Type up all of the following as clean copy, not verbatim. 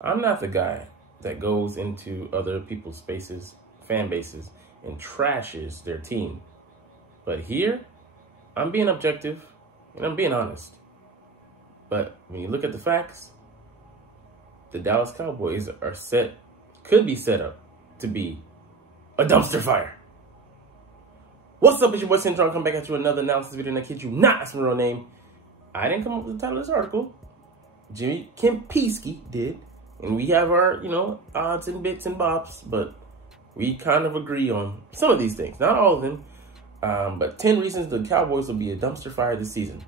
I'm not the guy that goes into other people's spaces, fan bases, and trashes their team. But here, I'm being objective and I'm being honest. But when you look at the facts, the Dallas Cowboys could be set up to be a dumpster fire. What's up, it's your boy Cintron. Come back at you another analysis video, and I kid you not, that's my real name. I didn't come up with the title of this article. Jimmy Kempesky did. And we have our, odds and bits and bops, but we kind of agree on some of these things. Not all of them, but 10 reasons the Cowboys will be a dumpster fire this season.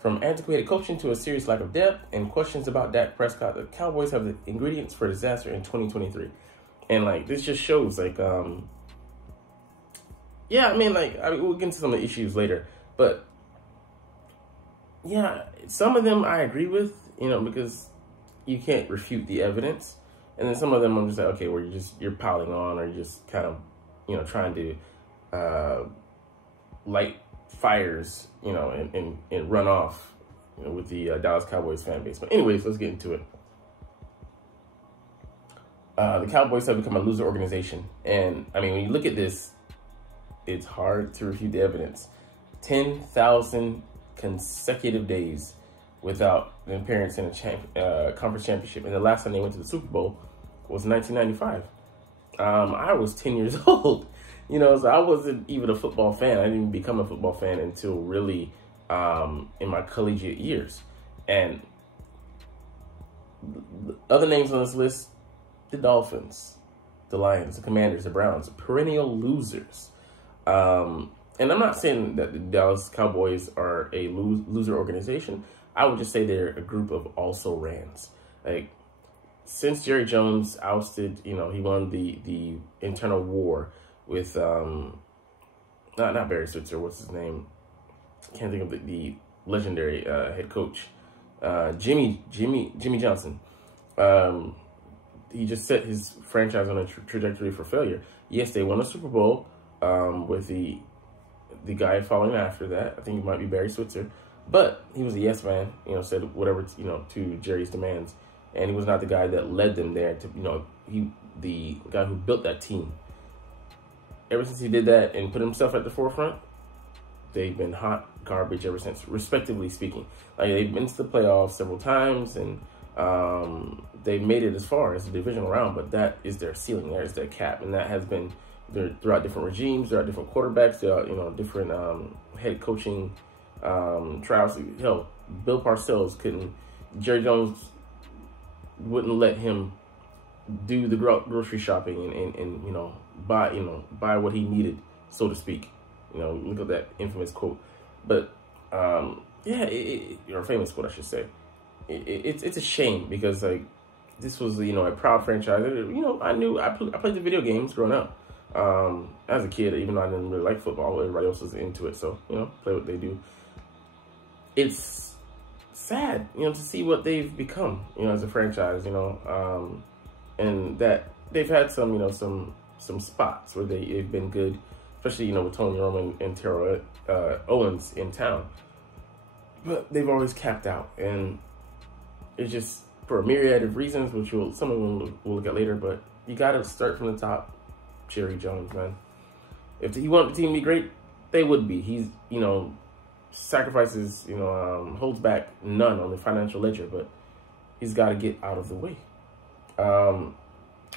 From antiquated coaching to a serious lack of depth and questions about Dak Prescott, the Cowboys have the ingredients for disaster in 2023. And, this just shows, we'll get into some of the issues later. But, yeah, some of them I agree with, because you can't refute the evidence. And then some of them I'm just like, okay, where you're piling on, or you're just kind of, trying to light fires, and run off, with the Dallas Cowboys fan base. But anyways, let's get into it. The Cowboys have become a loser organization. And, when you look at this, it's hard to refute the evidence. 10,000 consecutive days without an appearance in a conference championship. And the last time they went to the Super Bowl was 1995. I was 10 years old, so I wasn't even a football fan. I didn't even become a football fan until really in my collegiate years. And other names on this list, the Dolphins, the Lions, the Commanders, the Browns, perennial losers. And I'm not saying that the Dallas Cowboys are a loser organization. I would just say they're a group of also-rans. Since Jerry Jones ousted, he won the internal war with, not Barry Switzer, what's his name? Can't think of the legendary head coach, Jimmy Johnson. He just set his franchise on a trajectory for failure. Yes, they won a Super Bowl with the guy following after that. I think it might be Barry Switzer. But he was a yes man, said whatever, to Jerry's demands. And he was not the guy that led them there to, the guy who built that team. Ever since he did that and put himself at the forefront, they've been hot garbage ever since, respectively speaking. They've been to the playoffs several times, and they've made it as far as the divisional round, but that is their ceiling, there is their cap. And that has been throughout different regimes, throughout different quarterbacks, throughout, different head coaching trials. Hell, Bill Parcells Jerry Jones wouldn't let him do the grocery shopping and buy what he needed, so to speak. Look at that infamous quote. But or famous quote, I should say. It's a shame because this was a proud franchise. I played the video games growing up as a kid, even though I didn't really like football. Everybody else was into it, so play what they do. It's sad, to see what they've become, as a franchise, and that they've had some spots where they've been good, especially, with Tony Romo and Terrell Owens in town. But they've always capped out, and it's just for a myriad of reasons, which some of them we'll look at later. But you got to start from the top. Jerry Jones, man. If he wanted the team to be great, they would be. He's, sacrifices, holds back none on the financial ledger, but he's got to get out of the way. But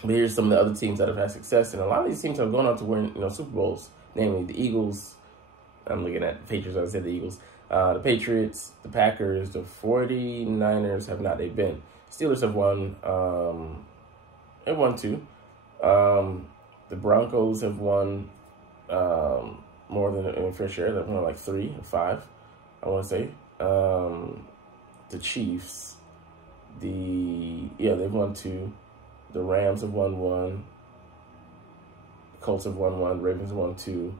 here's some of the other teams that have had success, and a lot of these teams have gone on to win, Super Bowls, namely the Eagles. I'm looking at the Patriots, I said the Eagles. The Patriots, the Packers, the 49ers have not. They've been. Steelers have won. They've won 2. The Broncos have won more than a fair share. They've won 3 or 5, I want to say. The Chiefs, they've won 2. The Rams have won 1. The Colts have won 1. Ravens have won 2.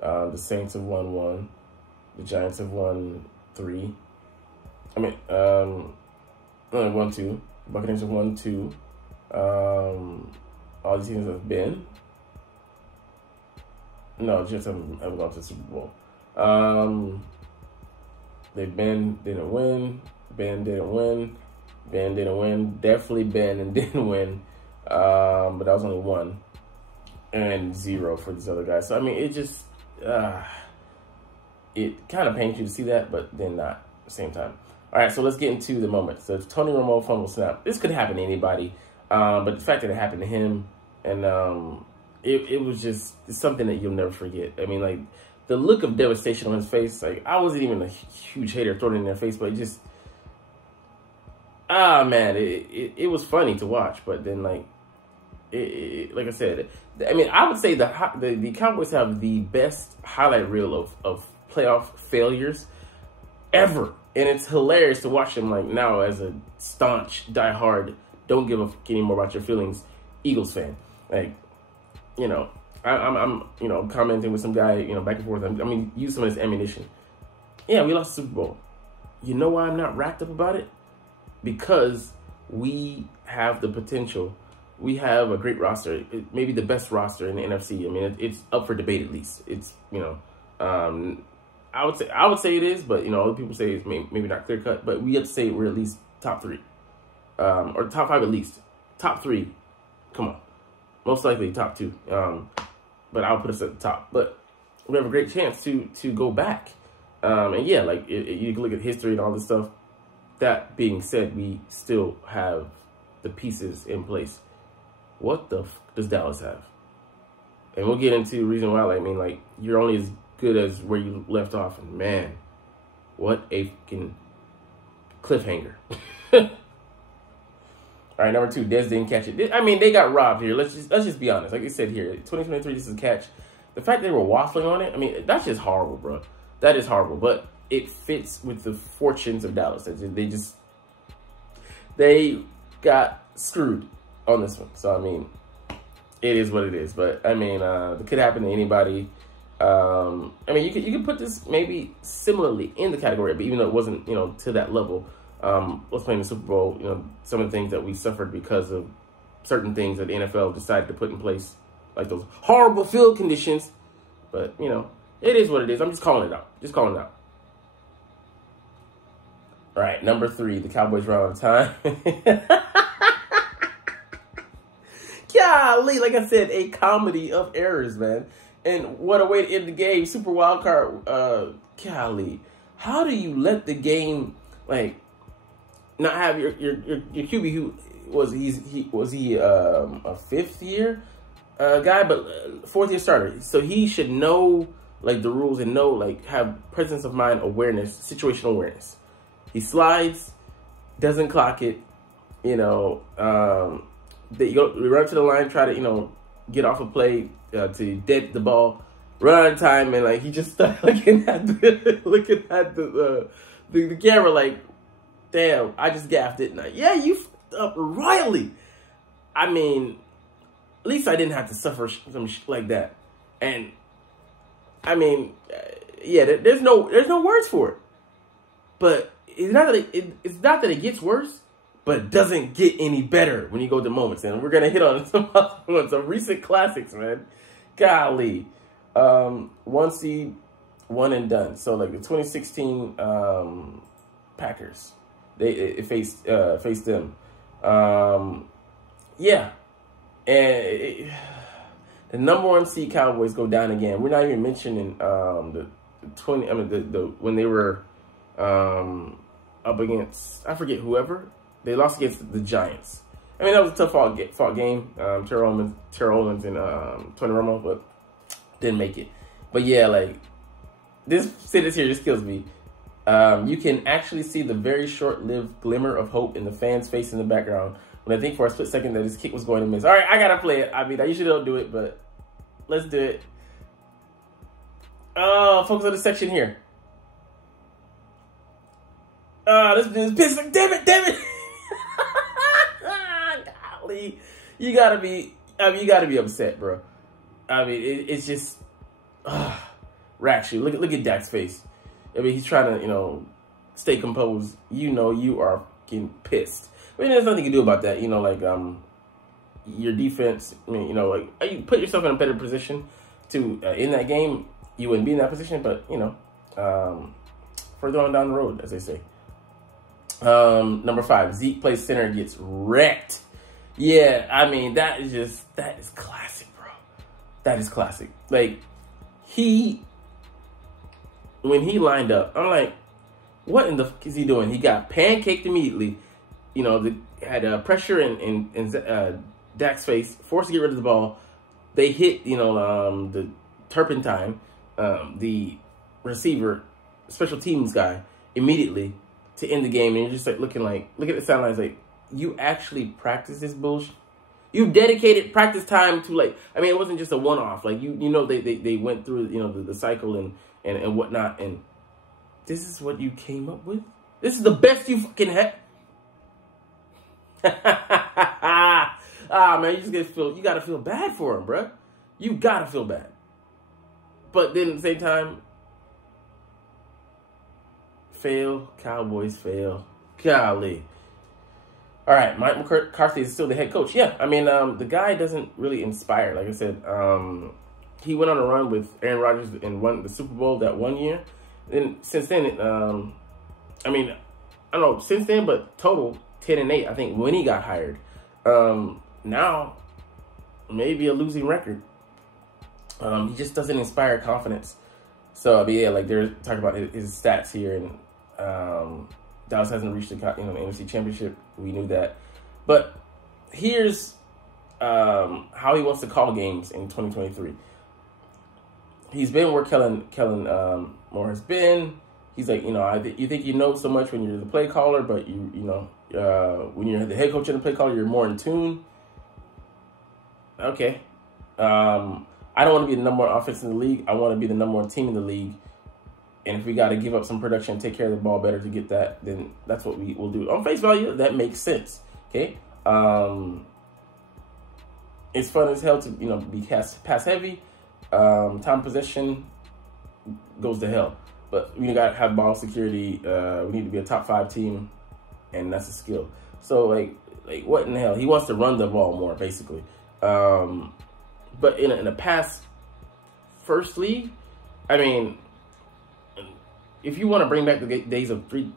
The Saints have won 1. The Giants have won 3. Only won 2. The Buccaneers have won 2. All these teams have been. No, Jets haven't gone to the Super Bowl. They've been, didn't win. Ben didn't win. Ben didn't win. Definitely Ben and didn't win. But that was only 1 and 0 for these other guys. So, I mean, it just, it kind of pains you to see that, but then not at the same time. All right, so let's get into the moment. So, it's Tony Romo fumble snap. This could happen to anybody, but the fact that it happened to him, and it was just something that you'll never forget. I mean, like, the look of devastation on his face, like, I wasn't even a huge hater throwing it in their face, but it just, man, it was funny to watch, but then, like, like I said, I mean, I would say the Cowboys have the best highlight reel of playoff failures ever. And it's hilarious to watch them, like, now as a staunch, diehard, don't give a fuck anymore about your feelings Eagles fan. Like, you know, I'm you know, commenting with some guy, you know, back and forth. I mean, use some of this ammunition. Yeah, we lost the Super Bowl. You know why I'm not racked up about it? Because we have the potential. We have a great roster, maybe the best roster in the NFC. I mean, it's up for debate at least. It's, you know, I would say it is, but, you know, other people say it's maybe not clear cut. But we have to say we're at least top 3, or top 5 at least. Top 3, come on, most likely top 2. But I'll put us at the top. But we have a great chance to go back. And yeah, like you can look at history and all this stuff. That being said, we still have the pieces in place. What the f does Dallas have? And we'll get into the reason why. Like, I mean, like, you're only as good as where you left off. And man, what a fucking cliffhanger. All right, number 2, Dez didn't catch it. I mean, they got robbed here. Let's just be honest. Like I said here, 2023, this is a catch. The fact they were waffling on it, I mean, that's just horrible, bro. That is horrible. But it fits with the fortunes of Dallas. They got screwed on this one. So, I mean, it is what it is. But, I mean, it could happen to anybody. I mean, you could put this maybe similarly in the category, but even though it wasn't, you know, to that level, let's play in the Super Bowl, you know, some of the things that we suffered because of certain things that the NFL decided to put in place, like those horrible field conditions. But, you know, it is what it is. I'm just calling it out. Just calling it out. All right, number 3, the Cowboys run out of time. Golly, like I said, a comedy of errors, man. And what a way to end the game. Super wild card. Golly, how do you let the game, like, not have your QB who was he a 5th year guy, but 4th year starter. So he should know, like, the rules and know, like, have presence of mind awareness, situational awareness. He slides, doesn't clock it, you know. We run to the line, try to, you know, get off a play to dead the ball, run out of time, and, like, he just started looking at the camera like, damn, I just gaffed, didn't I? Yeah, you fucked up royally. I mean, at least I didn't have to suffer some shit like that. And I mean, yeah, there's no words for it. But it's not that it gets worse, but it doesn't get any better when you go to moments. And we're gonna hit on some recent classics, man. Golly, 1 seed, 1 and done. So, like, the 2016 Packers, it faced them. Yeah, and the number 1 seed Cowboys go down again. We're not even mentioning when they were up against, I forget whoever. They lost against the Giants. I mean, that was a tough fought game. Terrell Owens and Tony Romo, but didn't make it. But yeah, like, this sentence here just kills me. You can actually see the very short-lived glimmer of hope in the fans' face in the background when I think for a split second that his kick was going to miss. All right, I gotta play it. I mean, I usually don't do it, but let's do it. Focus on this section here. This is pissing. Damn it. Golly. You gotta be upset, bro. I mean, it's just, racks you. Look at Dak's face. I mean, he's trying to, you know, stay composed. You know, you are fucking pissed. I mean, there's nothing you can do about that. You know, like, your defense, I mean, you know, like, you put yourself in a better position to, in that game, you wouldn't be in that position, but, you know, further on down the road, as they say. Number 5, Zeke plays center, gets wrecked. Yeah, I mean, that is classic, bro. That is classic. Like, when he lined up, I'm like, what in the fuck is he doing? He got pancaked immediately. You know, had pressure in Dak's face, forced to get rid of the ball. They hit, you know, the turpentine, the receiver, special teams guy, immediately to end the game. And you're just like look at the sidelines like, you actually practice this bullshit? You dedicated practice time to, like, I mean, it wasn't just a one-off. Like, you know, they went through, you know, the cycle and whatnot. And this is what you came up with? This is the best you fucking had? Man, you gotta feel bad for him, bruh. You gotta feel bad. But then at the same time, fail, Cowboys fail. Golly. All right, Mike McCarthy is still the head coach. Yeah, I mean, the guy doesn't really inspire. Like I said, he went on a run with Aaron Rodgers and won the Super Bowl that one year. Then since then, I mean, I don't know since then, but total 10-8. I think when he got hired. Now, maybe a losing record. He just doesn't inspire confidence. So, but yeah, like they're talking about his stats here, and Dallas hasn't reached the NFC Championship. We knew that, but here's how he wants to call games in 2023. He's been where Kellen Moore has been. He's like, you know, you think you know so much when you're the play caller, but you know, when you're the head coach and the play caller, you're more in tune. Okay. I don't want to be the number one offense in the league. I want to be the number one team in the league. And if we got to give up some production and take care of the ball better to get that, then that's what we will do. On face value, that makes sense. Okay. It's fun as hell to, you know, be pass heavy. Time possession goes to hell. But we got to have ball security. We need to be a top 5 team, and that's a skill. So, like what in the hell? He wants to run the ball more, basically. But in a pass first league, I mean, if you want to bring back the days of 3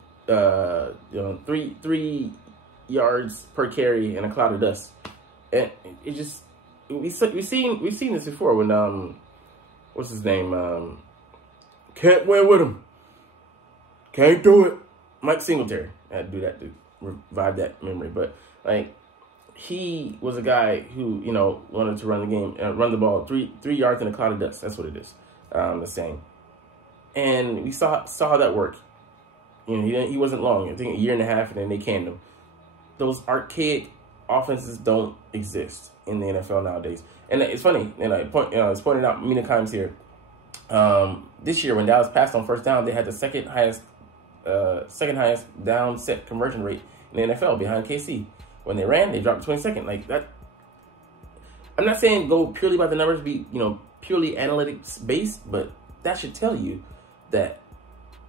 yards per carry and a cloud of dust, and it just we've seen this before when what's his name, can't win with him, can't do it, Mike Singletary. I had to do that to revive that memory, but like he was a guy who, you know, wanted to run the game, run the ball 3 yards in a cloud of dust. That's what it is, the saying. And we saw how that worked. You know, he wasn't long. I think a year and a half, and then they canned him. Those archaic offenses don't exist in the NFL nowadays. And it's funny, and it's pointed out many times here. This year, when Dallas passed on first down, they had the second highest down set conversion rate in the NFL behind KC. When they ran, they dropped 22nd. Like that. I'm not saying go purely by the numbers, be, you know, purely analytics based, but that should tell you that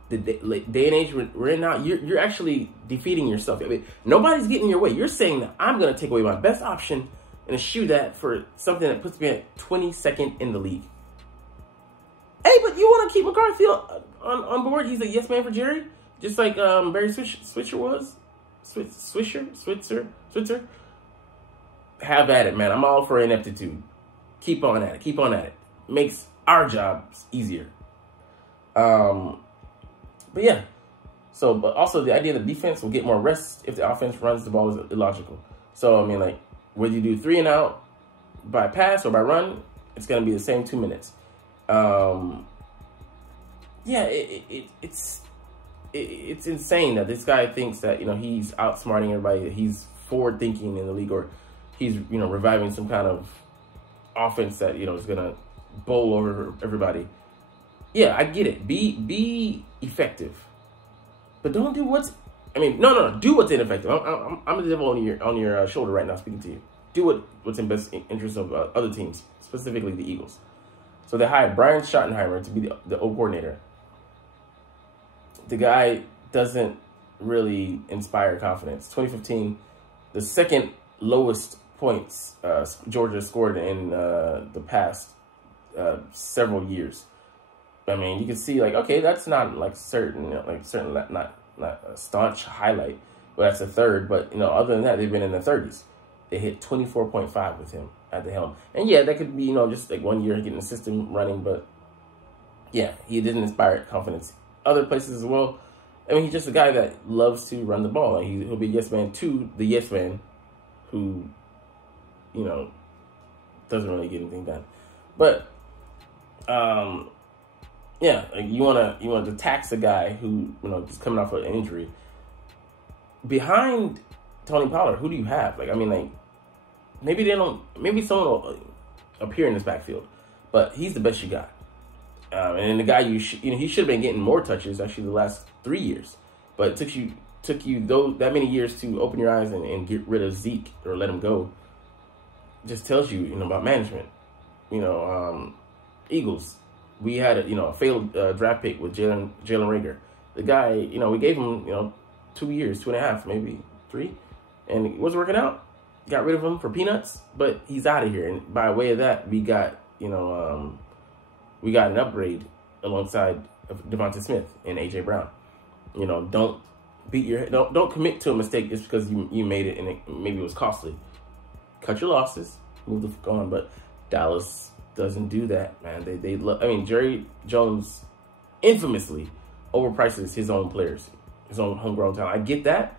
the day and age we're in now, you're actually defeating yourself. I mean, nobody's getting in your way. You're saying that I'm going to take away my best option and eschew that for something that puts me at 22nd in the league. Hey, but you want to keep McCarthy on board? He's a yes man for Jerry, just like Barry Switzer was. Switzer. Have at it, man. I'm all for ineptitude. Keep on at it. Makes our jobs easier. But yeah. So, but also the idea that defense will get more rest if the offense runs the ball is illogical. So, I mean, like, whether you do 3 and out by pass or by run, it's going to be the same 2 minutes. Yeah, it's insane that this guy thinks that, you know, he's outsmarting everybody, that he's forward thinking in the league, or he's, you know, reviving some kind of offense that, you know, is going to bowl over everybody. Yeah, I get it. Be effective. But don't do what's, I mean, no, do what's ineffective. I'm the devil on your shoulder right now speaking to you. Do what's in best interest of other teams, specifically the Eagles. So they hired Brian Schottenheimer to be the O coordinator. The guy doesn't really inspire confidence. 2015, the second lowest points Georgia scored in the past several years. I mean, you can see, like, okay, that's not like certain, not not a staunch highlight, but that's a third. But, you know, other than that, they've been in the 30s. They hit 24.5 with him at the helm. And yeah, that could be, you know, just like 1 year getting the system running, but yeah, he didn't inspire confidence. Other places as well. I mean, he's just a guy that loves to run the ball. Like he'll be yes man to the yes man who, you know, doesn't really get anything done. But yeah, like you wanna to tax a guy who, you know, just coming off of an injury. Behind Tony Pollard, who do you have? Like, I mean, like maybe someone will appear in this backfield, but he's the best you got. And the guy he should have been getting more touches actually the last 3 years, but it took you that many years to open your eyes and get rid of Zeke or let him go. Just tells you, about management. Eagles, we had a failed draft pick with Jalen Reagor. The guy, we gave him 2 years, 2.5, maybe 3, and it wasn't working out. Got rid of him for peanuts, but he's out of here. And by way of that, we got an upgrade alongside Devonta Smith and AJ Brown. Don't beat your head. Don't commit to a mistake just because you made it and maybe it was costly. Cut your losses, move the fuck on. But Dallas doesn't do that, man. They love. I mean, Jerry Jones infamously overprices his own players, his own homegrown talent. I get that,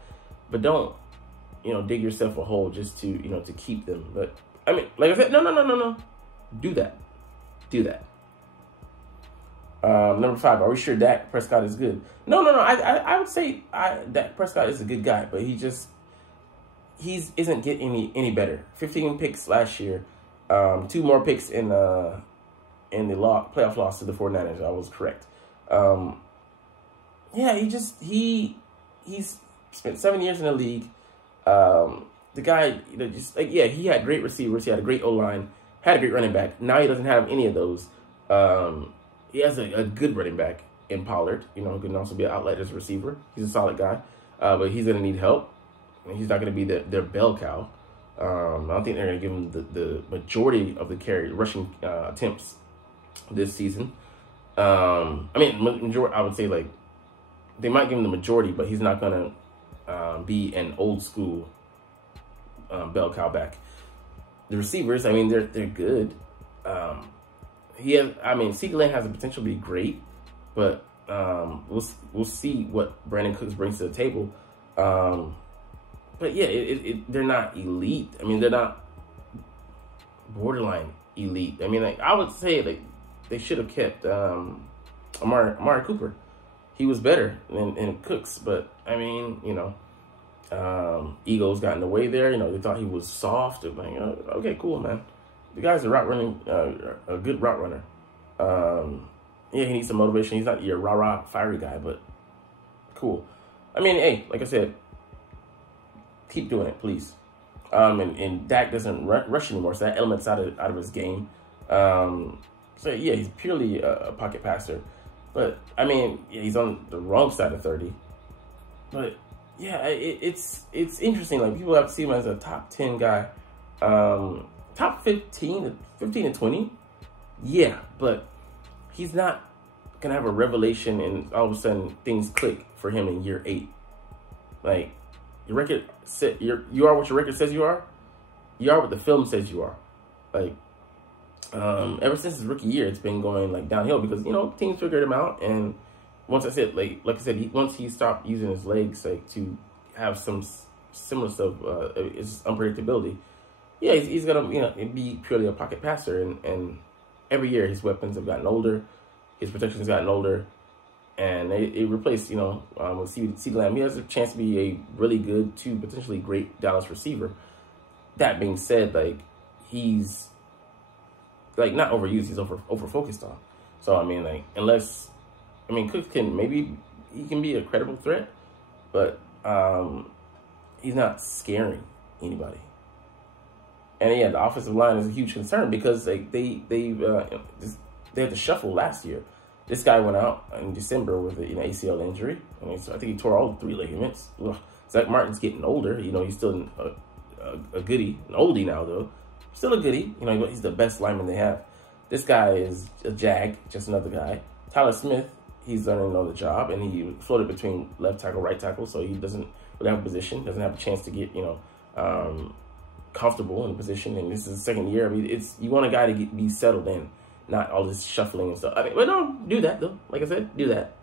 but don't dig yourself a hole just to to keep them. But I mean, like I said, no. Do that. Number 5, are we sure Dak Prescott is good? No. I would say Dak Prescott is a good guy, but he isn't getting any better. 15 picks last year, 2 more picks in the playoff loss to the 49ers. I was correct. Yeah, he's spent 7 years in the league. The guy, he had great receivers. He had a great O-line, had a great running back. Now he doesn't have any of those. He has a good running back in Pollard. Can also be an outlet as a receiver. He's a solid guy, but he's going to need help. He's not going to be their bell cow. I don't think they're going to give him the majority of the rushing attempts this season. I would say they might give him the majority, but he's not going to be an old school bell cow back. The receivers, they're good. CeeDee Lamb has the potential to be great, but we'll see what Brandon Cooks brings to the table. But yeah, they're not elite. They're not borderline elite. I would say they should have kept Amari Cooper. He was better than Cooks, but egos got in the way there. They thought he was soft. Okay, cool, man. The guy's a good route runner. Yeah, he needs some motivation. He's not your rah-rah fiery guy, but cool. Hey, like I said, keep doing it, please. And Dak doesn't rush anymore, so that element's out of his game. So yeah, he's purely a pocket passer. But he's on the wrong side of 30. But yeah, it's interesting. People have to see him as a top 10 guy. Top 15 and 20, yeah, but he's not gonna have a revelation and all of a sudden things click for him in year 8. Your record you are what your record says you are. You are what the film says you are. Ever since his rookie year, it's been going downhill because teams figured him out, and once I said once he stopped using his legs to have some similar stuff, it's unpredictability. Yeah, he's gonna be purely a pocket passer, and every year his weapons have gotten older, his protection has gotten older, and it replaced with CeeDee Lamb. He has a chance to be a really good to potentially great Dallas receiver. That being said, he's not overused, he's over focused on. So unless Cooks he can be a credible threat, but he's not scaring anybody. And yeah, the offensive line is a huge concern because they had to shuffle last year. This guy went out in December with an ACL injury. So I think he tore all 3 ligaments. Ugh. Zach Martin's getting older. He's still a goodie, an oldie now though. Still a goodie. He's the best lineman they have. This guy is a jag, just another guy. Tyler Smith he's learning on the job, and he floated between left tackle, right tackle, so he doesn't really have a position, doesn't have a chance to get, comfortable in a position. And this is the second year. I mean, you want a guy to be settled in, not all this shuffling and stuff. I mean, but don't do that though. Like I said, do that.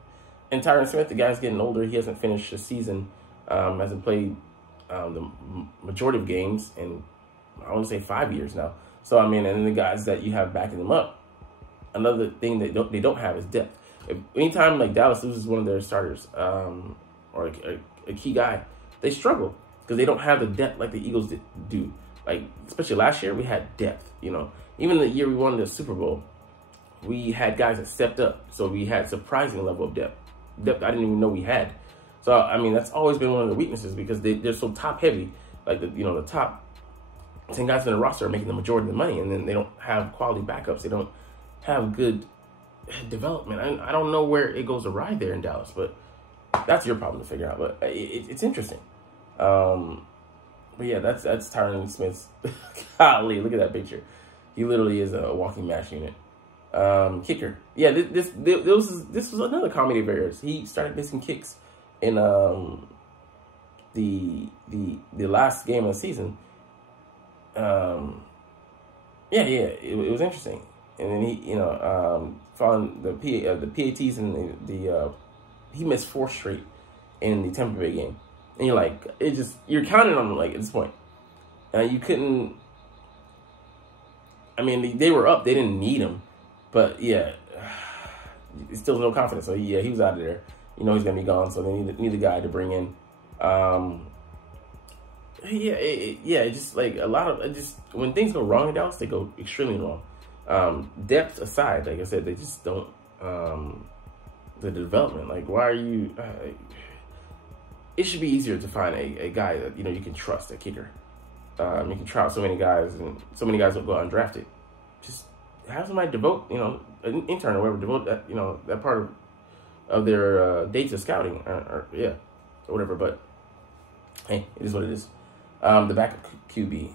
And Tyron Smith, the guy's getting older. He hasn't finished the season, hasn't played the majority of games in, I want to say 5 years now. So I mean, and the guys that you have backing them up, another thing that they don't have is depth. Anytime like Dallas loses one of their starters or a key guy, they struggle because they don't have the depth like the Eagles do. Like, especially last year, we had depth, Even the year we won the Super Bowl, we had guys that stepped up. So we had surprising level of depth. Depth I didn't even know we had. So, I mean, that's always been one of the weaknesses because they're so top-heavy. Like, the top 10 guys in the roster are making the majority of the money, and then they don't have quality backups. They don't have good development. I don't know where it goes awry there in Dallas, but that's your problem to figure out. But it's interesting. But yeah, that's Tyron Smith's. Golly, look at that picture. He literally is a walking mash unit. Kicker. Yeah, this was another comedy of errors. He started missing kicks in the last game of the season. It was interesting. And then he, found the PATs and he missed 4 straight in the Tampa Bay game. And you're like, you're counting on him, like, at this point. You couldn't, I mean, they were up. They didn't need him. But, yeah, still no confidence. So, yeah, he was out of there. He's going to be gone. So they need a guy to bring in. Just like a lot of, when things go wrong in Dallas, they go extremely wrong. Depth aside, like I said, they just don't, the development, like, why are you, it should be easier to find a guy that, you can trust, a kicker. You can try out so many guys, and so many guys don't go undrafted. Just have somebody devote, an intern or whatever, devote that, that part of their day to scouting, or whatever. But hey, it is what it is. The backup QB,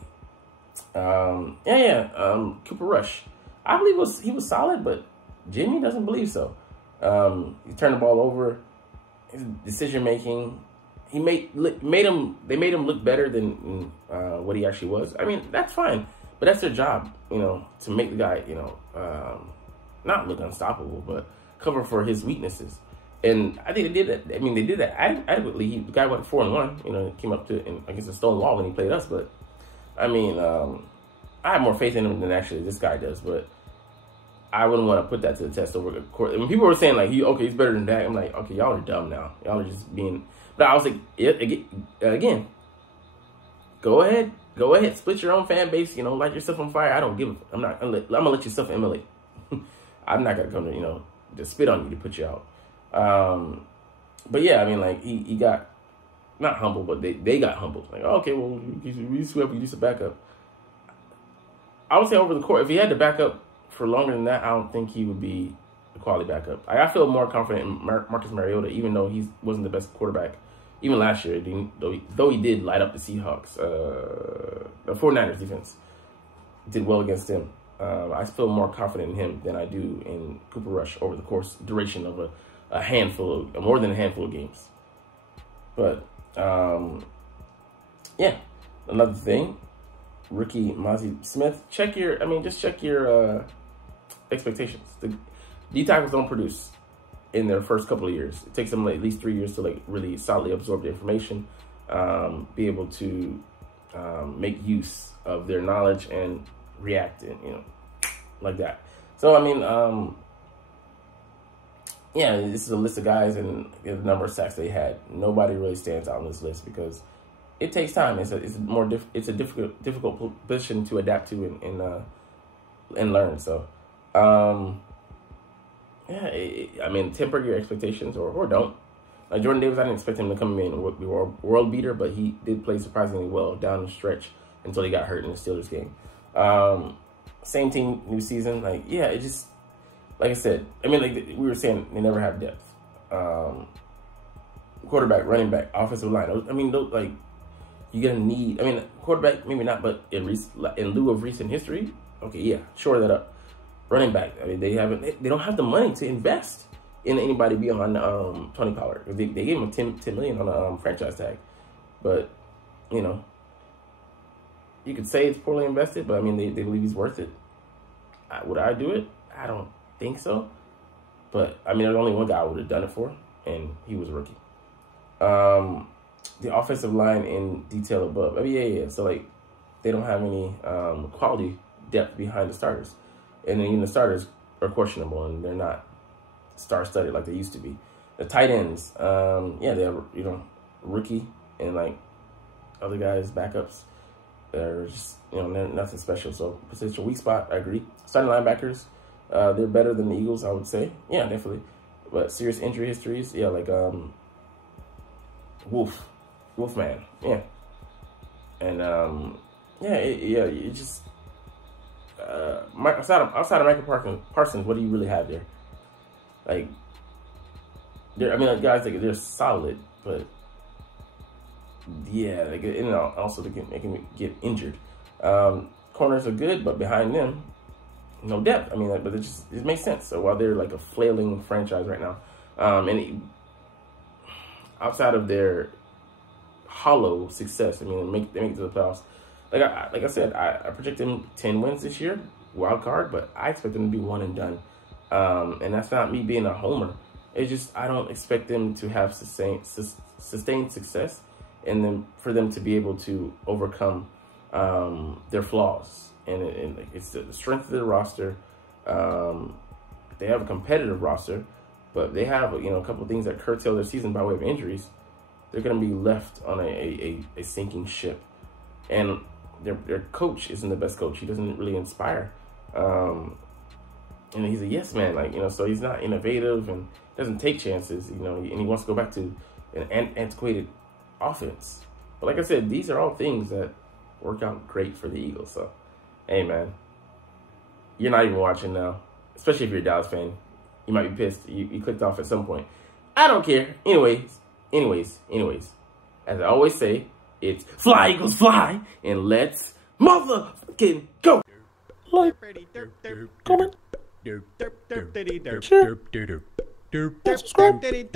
Cooper Rush. I believe he was solid, but Jimmy doesn't believe so. He turned the ball over. His decision making, they made him look better than what he actually was. I mean, that's fine, but that's their job, to make the guy, not look unstoppable, but cover for his weaknesses. And I think they did that. I mean, they did that adequately. The guy went 4-1. Came up to against a stone wall when he played us. But I mean, I have more faith in him than actually this guy does. But I wouldn't want to put that to the test over the court. When people were saying like, he's better than that, I'm like, okay, y'all are dumb now. Y'all are just being. But I was like, again, go ahead, split your own fan base. Light yourself on fire. I don't give. I'm gonna let yourself immolate. I'm not gonna come to just spit on you to put you out. But yeah, I mean, like, he got not humbled, but they got humbled. Like, okay, well, we swept, we do some backup. I would say over the court, if he had to back up for longer than that, I don't think he would be a quality backup. I feel more confident in Marcus Mariota, even though he wasn't the best quarterback, even last year, though he did light up the Seahawks. The 49ers defense did well against him. I feel more confident in him than I do in Cooper Rush over the duration of more than a handful of games. But, another thing, rookie Mozzie Smith, check your expectations. The D-tackles don't produce in their first couple of years. It takes them at least 3 years to like really solidly absorb the information, be able to make use of their knowledge and react, and like that. So I mean, this is a list of guys and the number of sacks they had. Nobody really stands out on this list because it takes time. It's a difficult position to adapt to and learn. So, temper your expectations or don't. Like Jordan Davis, I didn't expect him to come in and be a world beater, but he did play surprisingly well down the stretch until he got hurt in the Steelers game. Same team, new season. Like, it just, like I said, I mean, like we were saying, they never have depth. Quarterback, running back, offensive line. I mean, like, you're gonna need. I mean, quarterback maybe not, but in lieu of recent history, okay, shore that up. Running back, I mean, they don't have the money to invest anybody be on Tony Pollard. They gave him $10 million on a franchise tag, but you know, you could say it's poorly invested, but I mean, they believe he's worth it. Would I do it? I don't think so. But I mean, there's only one guy I would have done it for, and he was a rookie. The offensive line in detail above. I mean, yeah. So like, they don't have any quality depth behind the starters, and then even the starters are questionable, and they're not star-studded like they used to be. The tight ends, yeah, they have, you know, rookie and like other guys, backups. They're just, you know, they're nothing special. So potential weak spot, I agree. Starting linebackers, they're better than the Eagles, I would say. Yeah, definitely. But serious injury histories, yeah, like Wolfman, yeah. And you just outside of Michael Parsons, what do you really have there? Like, I mean, like, guys, like, they're solid, but yeah, like, you know, also they can get injured. Corners are good, but behind them, no depth. I mean, like, but it makes sense. So while they're like a flailing franchise right now, outside of their hollow success, I mean, they make it to the playoffs. Like I said, I project them 10 wins this year, wild card, but I expect them to be one and done. And that's not me being a homer. It's just I don't expect them to have sustained success, and then for them to be able to overcome their flaws. And it's the strength of their roster. They have a competitive roster, but they have, you know, a couple of things that curtail their season by way of injuries. They're going to be left on a sinking ship, and their coach isn't the best coach. He doesn't really inspire, and he's a yes man, like, you know, so he's not innovative and doesn't take chances, you know, and he wants to go back to an antiquated offense. But like I said, these are all things that work out great for the Eagles. So, hey man, you're not even watching now, especially if you're a Dallas fan. You might be pissed. You clicked off at some point. I don't care. Anyways, as I always say, it's fly, Eagles, fly, and let's motherfucking go. Like, comment, share, and subscribe if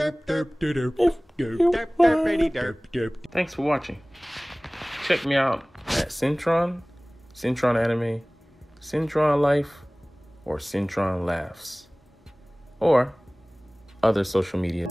you like. Thanks for watching. Check me out at Cintron, Cintron Anime, Cintron Life, or Cintron Laughs, or other social media.